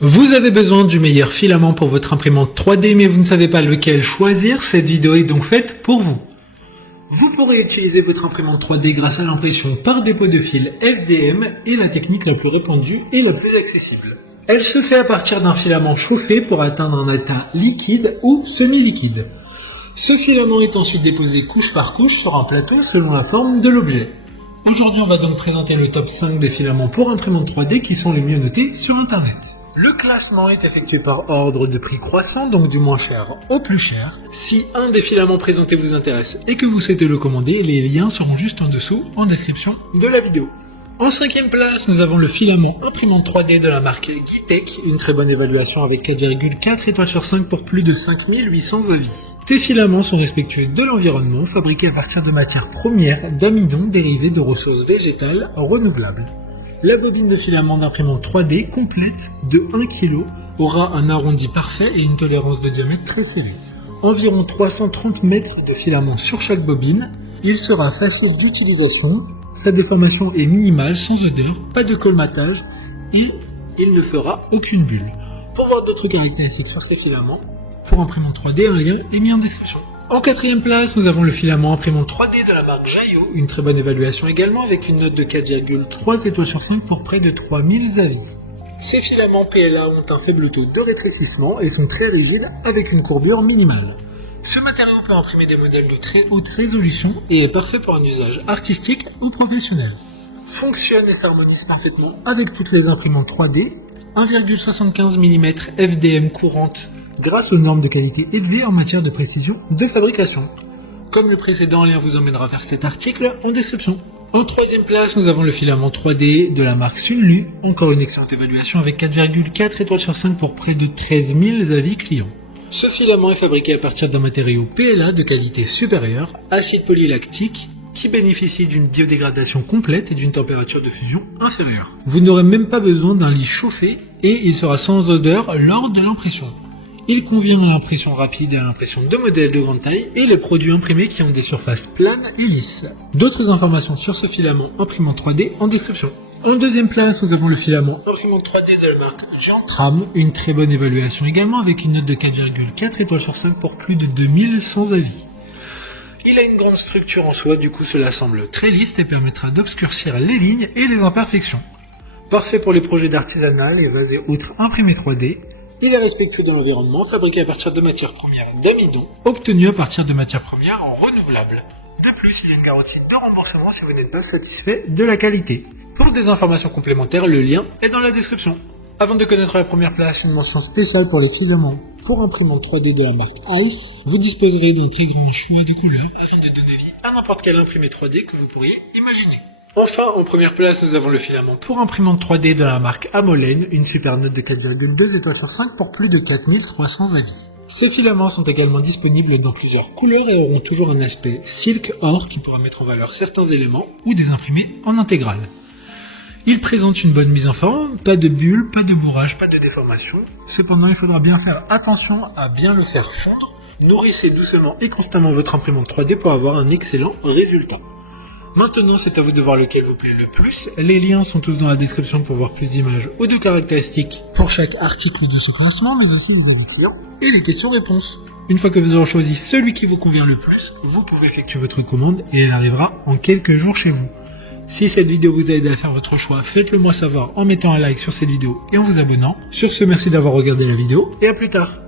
Vous avez besoin du meilleur filament pour votre imprimante 3D mais vous ne savez pas lequel choisir, cette vidéo est donc faite pour vous. Vous pourrez utiliser votre imprimante 3D grâce à l'impression par dépôt de fil FDM et la technique la plus répandue et la plus accessible. Elle se fait à partir d'un filament chauffé pour atteindre un état liquide ou semi-liquide. Ce filament est ensuite déposé couche par couche sur un plateau selon la forme de l'objet. Aujourd'hui, on va donc présenter le top 5 des filaments pour imprimante 3D qui sont les mieux notés sur Internet. Le classement est effectué par ordre de prix croissant, donc du moins cher au plus cher. Si un des filaments présentés vous intéresse et que vous souhaitez le commander, les liens seront juste en dessous en description de la vidéo. En 5e place, nous avons le filament imprimante 3D de la marque Kitech, une très bonne évaluation avec 4,4 étoiles sur 5 pour plus de 5800 avis. Ces filaments sont respectueux de l'environnement, fabriqués à partir de matières premières d'amidon dérivées de ressources végétales renouvelables. La bobine de filament d'imprimante 3D complète de 1 kg aura un arrondi parfait et une tolérance de diamètre très serrée. Environ 330 mètres de filament sur chaque bobine. Il sera facile d'utilisation, sa déformation est minimale, sans odeur, pas de colmatage et il ne fera aucune bulle. Pour voir d'autres caractéristiques sur ces filaments, pour imprimante 3D, un lien est mis en description. En 4e place, nous avons le filament imprimante 3D de la marque Jaillot, une très bonne évaluation également avec une note de 4,3 étoiles sur 5 pour près de 3000 avis. Ces filaments PLA ont un faible taux de rétrécissement et sont très rigides avec une courbure minimale. Ce matériau peut imprimer des modèles de très haute résolution et est parfait pour un usage artistique ou professionnel. Fonctionne et s'harmonise parfaitement avec toutes les imprimantes 3D, 1,75 mm FDM courante grâce aux normes de qualité élevées en matière de précision de fabrication. Comme le précédent, un lien vous emmènera vers cet article en description. En 3e place, nous avons le filament 3D de la marque Sunlu, encore une excellente évaluation avec 4,4 étoiles sur 5 pour près de 13 000 avis clients. Ce filament est fabriqué à partir d'un matériau PLA de qualité supérieure, acide polylactique, qui bénéficie d'une biodégradation complète et d'une température de fusion inférieure. Vous n'aurez même pas besoin d'un lit chauffé et il sera sans odeur lors de l'impression. Il convient à l'impression rapide et à l'impression de modèles de grande taille et les produits imprimés qui ont des surfaces planes et lisses. D'autres informations sur ce filament imprimante 3D en description. En 2e place, nous avons le filament imprimante 3D de la marque Giantram, une très bonne évaluation également avec une note de 4,4 étoiles sur 5 pour plus de 2100 avis. Il a une grande structure en soi, du coup cela semble très lisse et permettra d'obscurcir les lignes et les imperfections. Parfait pour les projets d'artisanat, les vases et autres imprimés 3D. Il est respectueux de l'environnement, fabriqué à partir de matières premières d'amidon, obtenu à partir de matières premières renouvelables. De plus, il y a une garantie de remboursement si vous n'êtes pas satisfait de la qualité. Pour des informations complémentaires, le lien est dans la description. Avant de connaître la première place, une mention spéciale pour les filaments pour imprimante 3D de la marque Ice. Vous disposerez d'un très grand choix de couleurs afin de donner vie à n'importe quel imprimé 3D que vous pourriez imaginer. Enfin, en première place, nous avons le filament pour imprimante 3D de la marque Amolen, une super note de 4,2 étoiles sur 5 pour plus de 4300 avis. Ces filaments sont également disponibles dans plusieurs couleurs et auront toujours un aspect silk or qui pourra mettre en valeur certains éléments ou des imprimés en intégrale. Ils présentent une bonne mise en forme, pas de bulles, pas de bourrage, pas de déformation. Cependant, il faudra bien faire attention à bien le faire fondre. Nourrissez doucement et constamment votre imprimante 3D pour avoir un excellent résultat. Maintenant, c'est à vous de voir lequel vous plaît le plus. Les liens sont tous dans la description pour voir plus d'images ou de caractéristiques pour chaque article de ce classement, mais aussi les avis clients et les questions-réponses. Une fois que vous aurez choisi celui qui vous convient le plus, vous pouvez effectuer votre commande et elle arrivera en quelques jours chez vous. Si cette vidéo vous a aidé à faire votre choix, faites-le moi savoir en mettant un like sur cette vidéo et en vous abonnant. Sur ce, merci d'avoir regardé la vidéo et à plus tard.